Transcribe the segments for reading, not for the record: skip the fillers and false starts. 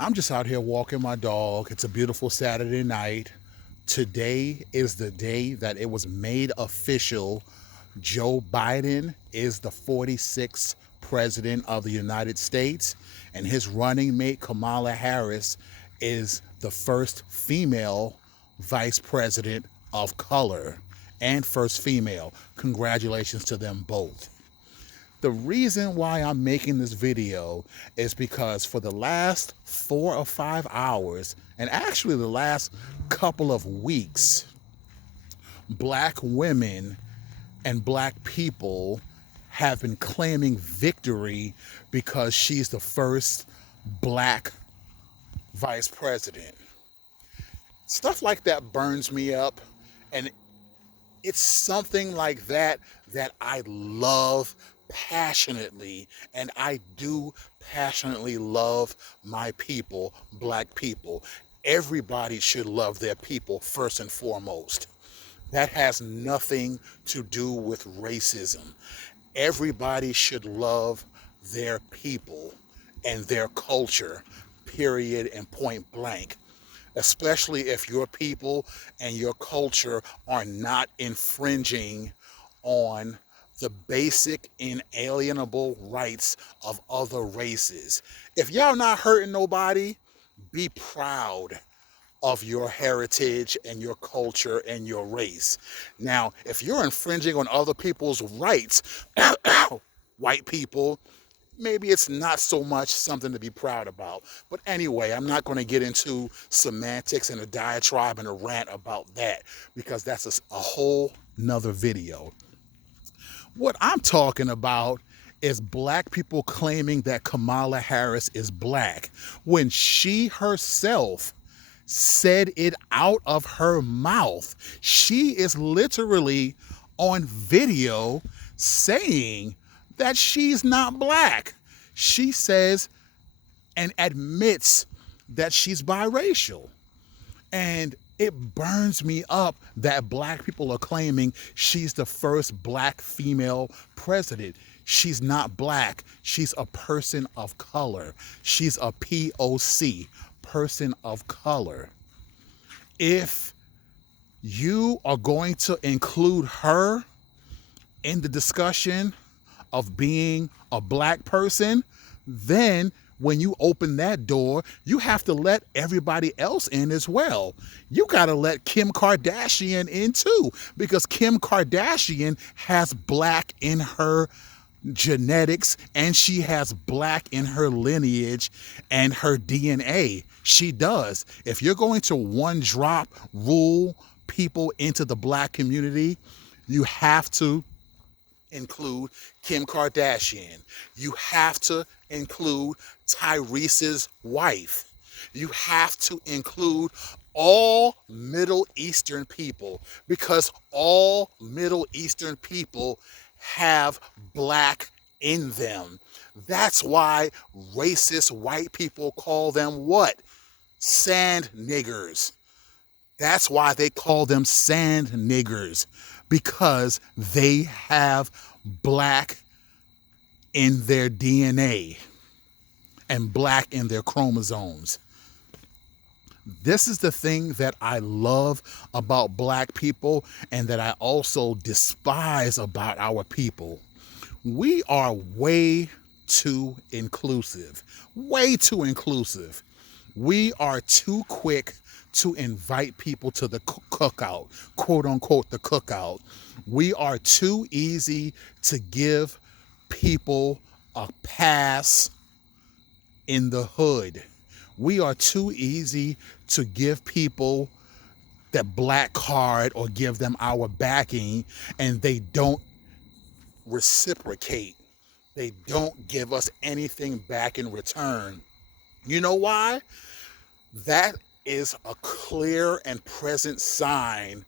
I'm just out here walking my dog. It's a beautiful Saturday night. Today is the day that it was made official. Joe Biden is the 46th president of the United States, and his running mate, Kamala Harris, is the first female vice president of color and first female. Congratulations to them both. The reason why I'm making this video is because for the last 4 or 5 hours, and actually the last couple of weeks, black women and black people have been claiming victory because she's the first black vice president. Stuff like that burns me up, and it's something like that that I love passionately, and I do passionately love my people, black people. Everybody should love their people first and foremost. That has nothing to do with racism. Everybody should love their people and their culture, period and point blank, especially if your people and your culture are not infringing on the basic inalienable rights of other races. If y'all not hurting nobody, be proud of your heritage and your culture and your race. Now, if you're infringing on other people's rights, white people, maybe it's not so much something to be proud about. But anyway, I'm not going to get into semantics and a diatribe and a rant about that because that's a whole nother video. What I'm talking about is black people claiming that Kamala Harris is black when she herself said it out of her mouth. She is literally on video saying that she's not black. She says and admits that she's biracial. And it burns me up that black people are claiming she's the first black female president. She's not black. She's a person of color. She's a POC, person of color. If you are going to include her in the discussion of being a black person, then when you open that door, you have to let everybody else in as well. You got to let Kim Kardashian in too, because Kim Kardashian has black in her genetics and she has black in her lineage and her DNA. She does. If you're going to one drop rule people into the black community, you have to include Kim Kardashian. You have to include Tyrese's wife. You have to include all Middle Eastern people because all Middle Eastern people have black in them. That's why racist white people call them what? Sand niggers. That's why they call them sand niggers, because they have black in their DNA and black in their chromosomes. This is the thing that I love about black people and that I also despise about our people. We are way too inclusive, way too inclusive. We are too quick to invite people to the cookout, quote unquote, the cookout. We are too easy to give people a pass in the hood. We are too easy to give people that black card or give them our backing, and they don't reciprocate. They don't give us anything back in return. You know why? That is a clear and present sign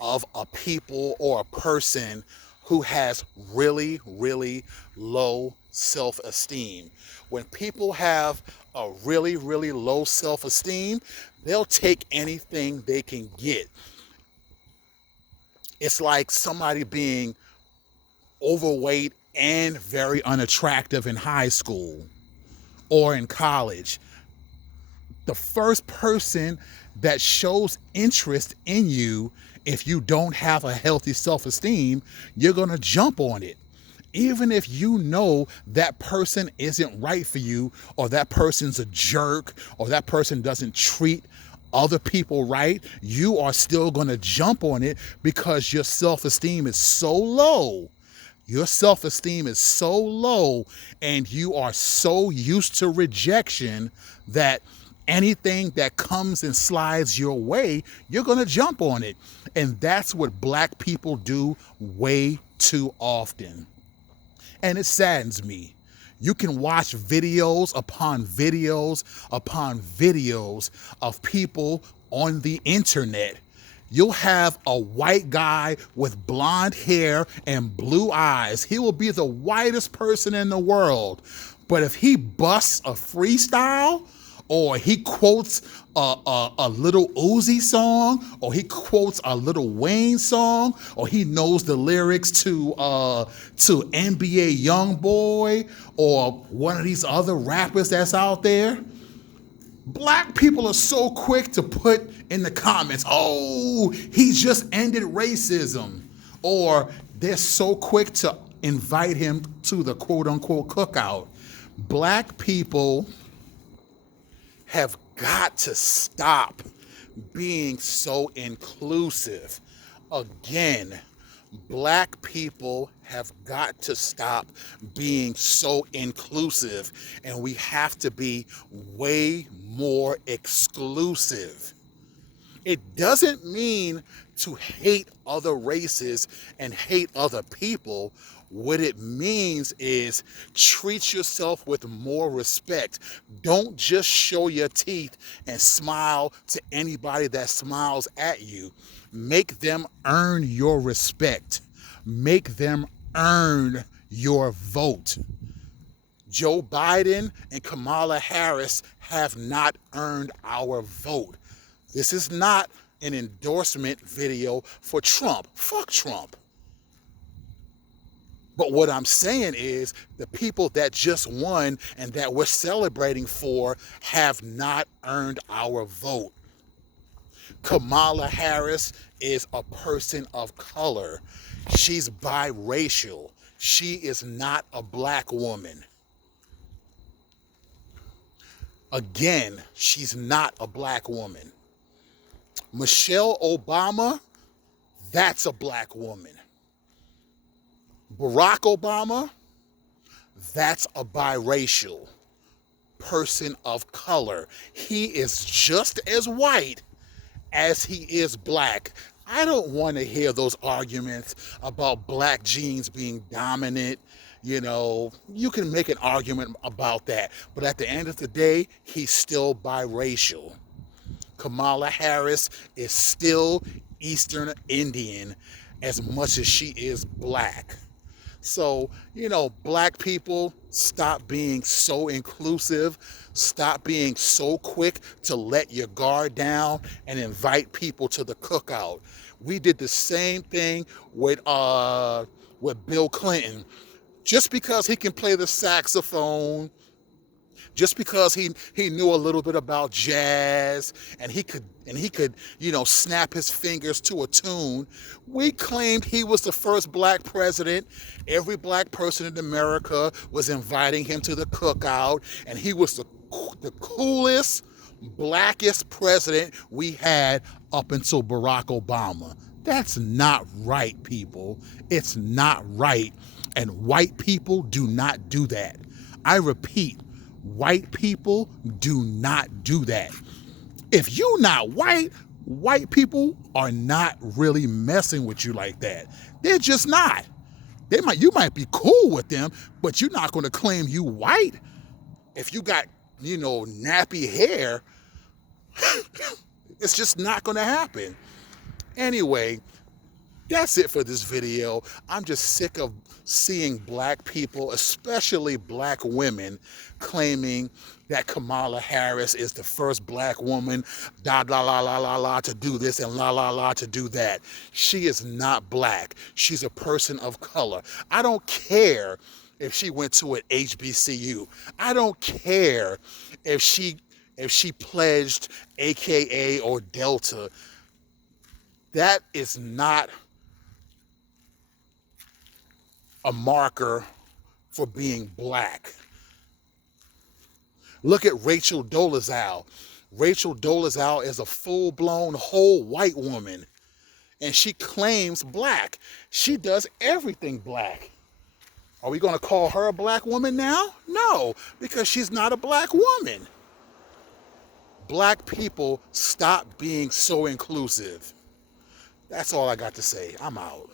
of a people or a person who has really, really low self-esteem. When people have a really, really low self-esteem, they'll take anything they can get. It's like somebody being overweight and very unattractive in high school or in college. The first person that shows interest in you, if you don't have a healthy self-esteem, you're going to jump on it. Even if you know that person isn't right for you, or that person's a jerk, or that person doesn't treat other people right, you are still going to jump on it because your self-esteem is so low. Your self-esteem is so low, and you are so used to rejection that anything that comes and slides your way, you're going to jump on it. And that's what Black people do way too often. And it saddens me. You can watch videos upon videos upon videos of people on the internet. You'll have a white guy with blonde hair and blue eyes. He will be the whitest person in the world. But if he busts a freestyle, or he quotes a Little Uzi song, or he quotes a Lil Wayne song, or he knows the lyrics to NBA Youngboy, or one of these other rappers that's out there, Black people are so quick to put in the comments, oh, he just ended racism. Or they're so quick to invite him to the quote unquote cookout. Black people have got to stop being so inclusive. Again, Black people have got to stop being so inclusive, and we have to be way more exclusive. It doesn't mean to hate other races and hate other people. What it means is treat yourself with more respect. Don't just show your teeth and smile to anybody that smiles at you. Make them earn your respect. Make them earn your vote. Joe Biden and Kamala Harris have not earned our vote. This is not an endorsement video for Trump. Fuck Trump. But what I'm saying is the people that just won and that we're celebrating for have not earned our vote. Kamala Harris is a person of color. She's biracial. She is not a Black woman. Again, she's not a Black woman. Michelle Obama, that's a Black woman. Barack Obama, that's a biracial person of color. He is just as white as he is Black. I don't want to hear those arguments about Black genes being dominant. You know, you can make an argument about that, but at the end of the day, he's still biracial. Kamala Harris is still Eastern Indian as much as she is Black. So, you know, Black people, stop being so inclusive. Stop being so quick to let your guard down and invite people to the cookout. We did the same thing with Bill Clinton. Just because he can play the saxophone, just because he knew a little bit about jazz and he could snap his fingers to a tune, we claimed he was the first Black president. Every Black person in America was inviting him to the cookout, and he was the coolest, Blackest president we had up until Barack Obama. That's not right, people. It's not right. And white people do not do that. I repeat, white people do not do that. If you're not white, white people are not really messing with you like that. They're just not. You might be cool with them, but you're not going to claim you white. If you got, nappy hair, it's just not going to happen. Anyway, that's it for this video. I'm just sick of seeing Black people, especially Black women, claiming that Kamala Harris is the first Black woman, to do this and to do that. She is not Black. She's a person of color. I don't care if she went to an HBCU. I don't care if she if she pledged AKA or Delta. That is not a marker for being black. Look at Rachel Dolezal. Rachel Dolezal is a full-blown whole white woman, and she claims black. She does everything black. Are we going to call her a black woman now? No, because she's not a black woman. Black people, stop being so inclusive. That's all I got to say. I'm out.